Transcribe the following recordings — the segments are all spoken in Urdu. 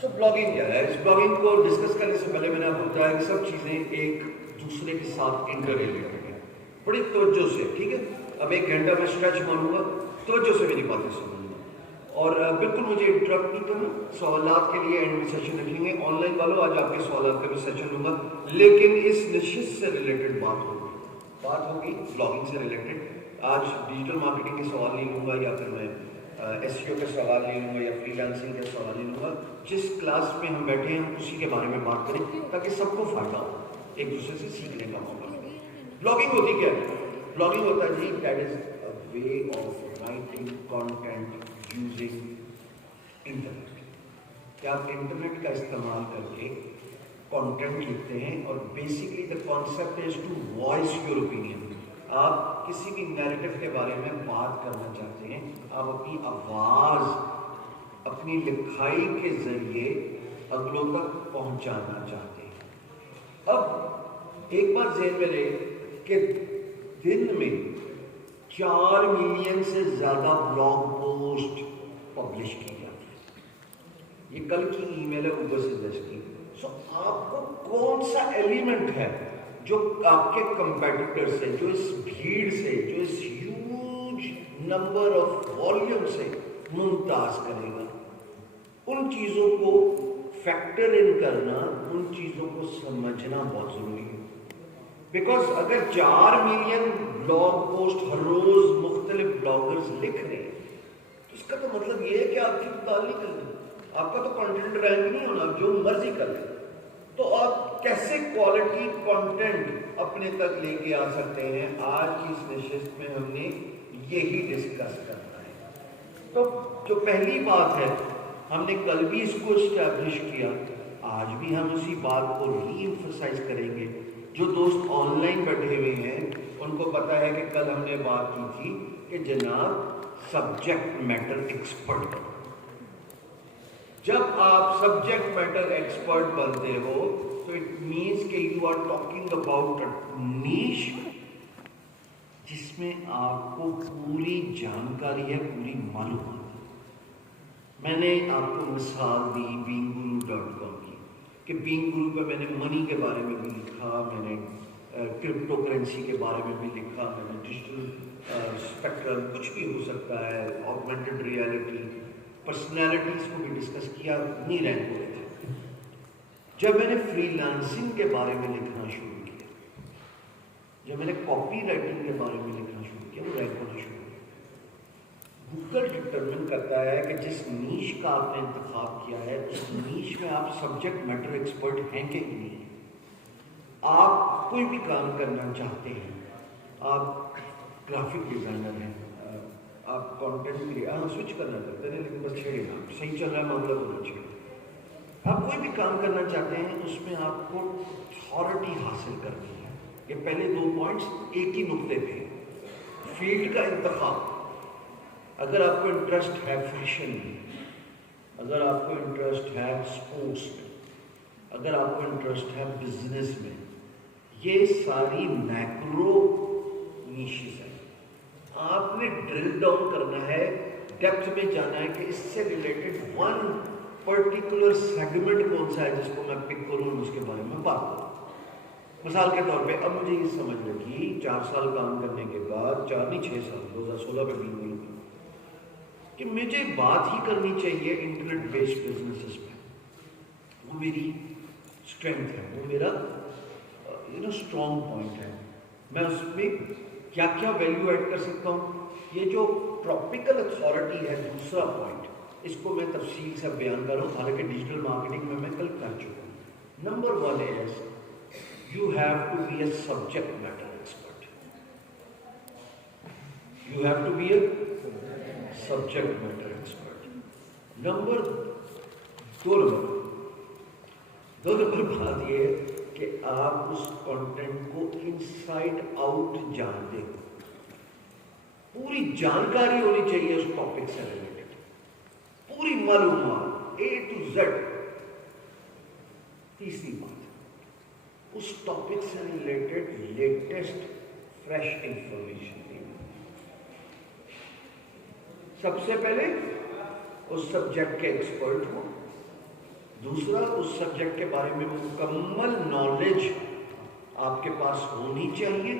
سو بلاگنگ کیا ہے؟ اس بلاگنگ کو ڈسکس کرنے سے پہلے میں نے آپ کو بتایا کہ سب چیزیں ایک دوسرے کے ساتھ انٹر ریلیٹڈ ہیں، بڑی توجہ سے، ٹھیک ہے؟ اب 1 گھنٹہ میں اسٹریچ ماروں گا، توجہ سے میری باتیں سنوں گا، اور بالکل مجھے انٹرپٹ نہیں کرنا۔ سوالات کے لیے اینڈ میں سیشن رکھیں گے، آن لائن والوں آج آپ کے سوالات کا بھی سیشن ہوگا، لیکن اس نشست سے ریلیٹڈ بات ہوگی بلاگنگ سے ریلیٹڈ۔ آج ڈیجیٹل مارکیٹنگ کے سوال نہیں لوں گا، یا پھر میں ایس ای او کے سوال نہیں لوں گا، یا فری لانسنگ کے سوال نہیں لوں گا۔ جس کلاس میں ہم بیٹھے ہیں اسی کے بارے میں بات کریں تاکہ سب کو فائدہ ہو، ایک دوسرے سے سیکھنے کا موقع ملے۔ بلاگنگ ہوتی کیا ہے؟ بلاگنگ ہوتا ہے جی that is a way of writing content using internet, کہ آپ انٹرنیٹ کا استعمال کر کے کانٹینٹ لکھتے ہیں، اور basically the concept is to voice your opinion. آپ کسی بھی نیریٹو کے بارے میں بات کرنا چاہتے ہیں، آپ اپنی آواز اپنی لکھائی کے ذریعے اگلوں تک پہنچانا چاہتے ہیں۔ اب ایک بات ذہن میں رہے کہ دن میں 4 ملین سے زیادہ بلاگ پوسٹ پبلش کی جاتی ہے۔ یہ کل کی ای میل ہے اوپر سے 10 کی۔ سو آپ کو کون سا ایلیمنٹ ہے جو آپ کے کمپیٹیٹر سے، جو اس بھیڑ سے، جو اس ہیوج نمبر آف والیوم سے ممتاز کرے گا؟ ان چیزوں کو فیکٹر ان کرنا، ان چیزوں کو سمجھنا بہت ضروری ہے۔ بیکاز اگر 4 ملین بلاگ پوسٹ ہر روز مختلف بلاگرز لکھ رہے ہیں تو اس کا تو مطلب یہ ہے کہ آپ کی بات نہیں کرنی، آپ کا تو کنٹینٹ رینک نہیں ہونا، جو مرضی کر لیں۔ تو آپ کیسے کوالٹی کنٹینٹ اپنے تک لے کے آ سکتے ہیں؟ آج کی اس نشست میں ہم نے یہی ڈسکس کرنا ہے۔ تو جو پہلی بات ہے، ہم نے کل بھی اس کو اسٹیبلش کیا، آج بھی ہم اسی بات کو ری ایمفسائز کریں گے۔ جو دوست آن لائن بیٹھے ہوئے ہیں ان کو پتہ ہے کہ کل ہم نے بات کی تھی کہ جناب سبجیکٹ میٹر ایکسپرٹ بنو۔ جب آپ سبجیکٹ میٹر ایکسپرٹ بنتے ہو تو اٹ مینس کہ you are talking about niche جس میں آپ کو پوری جانکاری ہے، پوری معلومات۔ میں نے آپ کو مثال دی beinguru.com کی، کہ بینگ گرو پہ میں نے منی کے بارے میں بھی لکھا، میں نے کرپٹو کرنسی کے بارے میں بھی لکھا، میں نے ڈیجیٹل اسپیکٹرم کچھ بھی ہو سکتا ہے، آگمنٹڈ ریالٹی، پرسنالٹیز کو بھی ڈسکس کیا، نہیں رینک ہوئے تھے۔ جب میں نے فری لانسنگ کے بارے میں لکھنا شروع کیا، جب میں نے کاپی رائٹنگ کے بارے میں لکھنا شروع کیا، وہ رینک ہونا شروع کیا۔ گوگل ڈٹرمن کرتا ہے کہ جس نیش کا آپ نے انتخاب کیا ہے اس نیش میں آپ سبجیکٹ میٹر ایکسپرٹ ہیں کہ نہیں ہیں۔ آپ کوئی بھی کام کرنا چاہتے ہیں، آپ گرافک ڈیزائنر ہیں، آپ کانٹینٹ سوئچ کرنا چاہتے ہیں، لیکن بس چھیڑے نا، صحیح چل رہا ہے معاملہ تو نہ چھیڑے۔ آپ کوئی بھی کام کرنا چاہتے ہیں، اس میں آپ کو اتھارٹی حاصل کرنی ہے۔ یہ پہلے 2 پوائنٹس ایک ہی نقطے پہ، فیلڈ کا انتخاب۔ اگر آپ کو انٹرسٹ ہے فیشن میں، اگر آپ کو انٹرسٹ ہے اسپورٹس میں، اگر آپ کو انٹرسٹ ہے بزنس میں، یہ ساری میکرو نیشز ہیں۔ آپ نے ڈرل ڈاؤن کرنا ہے، ڈیپتھ میں جانا ہے کہ اس سے ریلیٹڈ ون پرٹیکولر سیگمنٹ کون سا ہے جس کو میں پک کروں اور اس کے بارے میں بات کروں۔ مثال کے طور پہ اب مجھے یہ سمجھ لگی 4 سال کام کرنے کے بعد، 4 نہیں 6 سال، 2016 میں بھی ہوئی، کہ مجھے بات ہی کرنی چاہیے انٹرنیٹ بیسڈ بزنسز پہ۔ وہ میری اسٹرینتھ ہے، وہ میرا اسٹرانگ پوائنٹ ہے۔ میں اس میں کیا کیا ویلیو ایڈ کر سکتا ہوں؟ یہ جو ٹراپیکل اتھارٹی ہے، دوسرا پوائنٹ، اس کو میں تفصیل سے بیان کر رہا ہوں، حالانکہ ڈیجیٹل مارکیٹنگ میں کل کر چکا ہوں۔ Number 1 is you have to be a subject matter expert. You have to be a subject matter expert. Number 2 بات یہ ہے کہ آپ اس کانٹینٹ کو انسائڈ آؤٹ جانتے ہو، پوری جانکاری ہونی چاہیے اس ٹاپک سے ریلیٹڈ، پوری معلومات A to Z۔ تیسری بات، اس ٹاپک سے ریلیٹڈ لیٹسٹ فریش انفارمیشن دینی۔ سب سے پہلے اس سبجیکٹ کے ایکسپرٹ ہو، دوسرا اس سبجیکٹ کے بارے میں مکمل نالج آپ کے پاس ہونی چاہیے.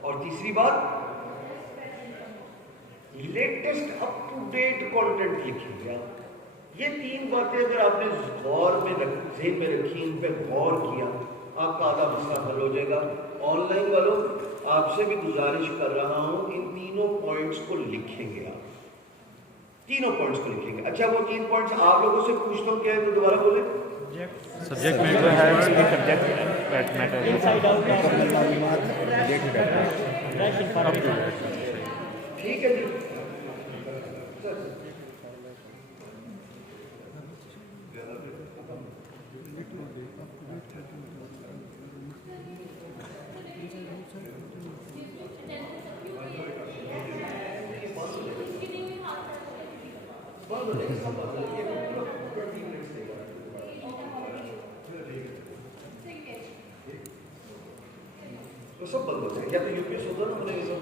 اور تیسری بات latest up to date content لکھیں گے. یہ 3 باتیں اگر آپ نے غور میں ذہن میں رکھی, ان پہ غور کیا, آپ کا آدھا مسئلہ حل ہو جائے گا. آن لائن والوں آپ سے بھی گزارش کر رہا ہوں ان تینوں پوائنٹس کو لکھیں گے. آپ تینوں پوائنٹس کو لکھیں گے. اچھا وہ 3 پوائنٹس آپ لوگوں سے پوچھتا ہوں, کیا ہے تو دوبارہ بولیں. سبجیکٹ میٹر ہے, سبجیکٹ میٹر ٹھیک ہے جی. تو سب بند ہو جائے, یا تو یو پی ایس ہوتا نا, یہ سب.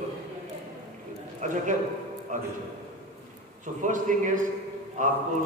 اچھا خیر آگے چلو. سو فرسٹ تھنگ از آپ کو